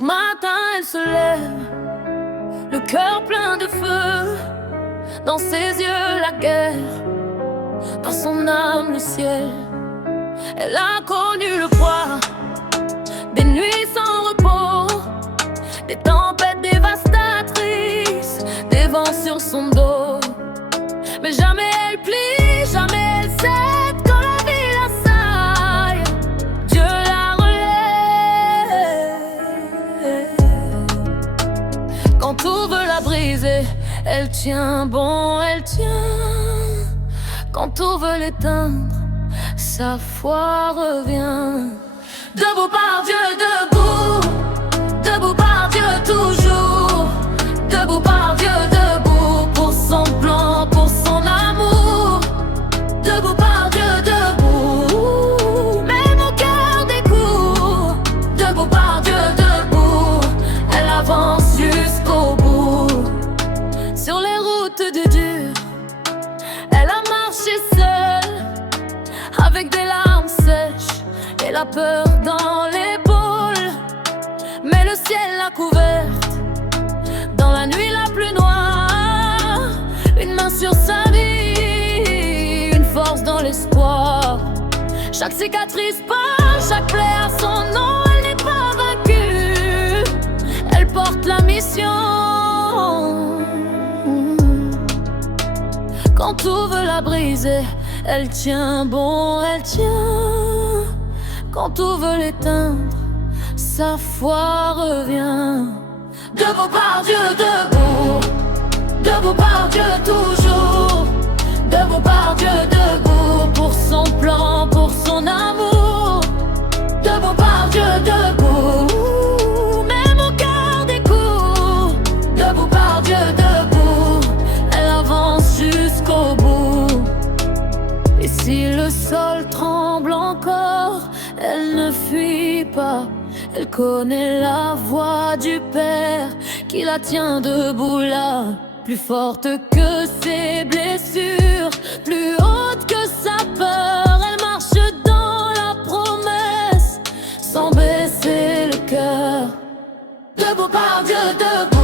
Chaque matin elle se lève, le cœur plein de feu. Dans ses yeux la guerre, dans son âme le ciel. Elle a connu le poids des nuits sans repos, des tempêtes dévastatrices, des vents sur son dos. Mais jamais elle plie, jamais elle cède quand la vie l'assaille. Dieu la relève. Quand tout veut la briser, elle tient bon, elle tient. Quand tout veut l'éteindre, sa foi revient. Debout par Dieu, debout, debout par Dieu toujours. Debout par Dieu, debout pour son plan, pour son amour. Debout par Dieu, debout, même au cœur des coups. Debout par Dieu, debout, elle avance jusqu'au bout. Sur les routes du dur, elle a marché seule, avec des larmes sèches et la peur dans l'épaule. Mais le ciel l'a couverte dans la nuit la plus noire. Une main sur sa vie, une force dans l'espoir. Chaque cicatrice part, chaque plaie a son nom. Elle n'est pas vaincue, elle porte la mission. Quand tout veut la briser, elle tient bon, elle tient. Quand tout veut l'éteindre, sa foi revient. Debout par Dieu, debout, debout par Dieu toujours. Debout par Dieu, debout pour son plan, pour son amour. Debout par Dieu, debout, même au cœur des coups. Debout par Dieu, debout, elle avance jusqu'au bout. Et si le sol tremble encore, elle ne fuit pas. Elle connaît la voix du Père qui la tient debout là. Plus forte que ses blessures, plus haute que sa peur. Elle marche dans la promesse sans baisser le cœur. Debout par Dieu, debout.